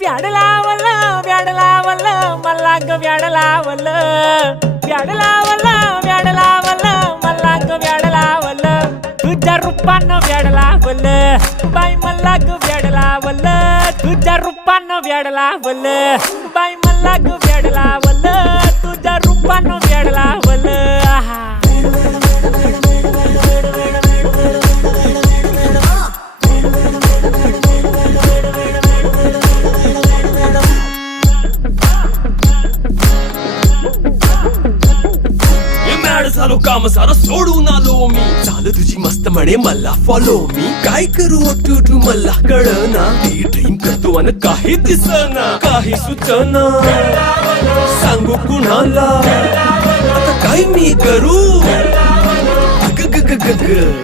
व्याड लावलं व्याड लावलं मला ग व्याड लावलं व्याड लावलं व्याड लावलं मला ग व्याड लावलं तुझ्या रूपानं व्याड लावलं बाई मला ग व्याड लावलं तुझ्या रूपानं व्याड लावलं बाई मला ग व्याड लावलं तुझ्या रूपानं व्याड लावलं आहा झालो काम सारा सोडून आलो मी झालं तुझी मस्त म्हणे मला फॉलो मी काय करू टू मला कळना ती ड्रीम करतो आणि काही दिसना काही सुचना सांगू कुणाला आता काय मी करू ग ग ग ग ग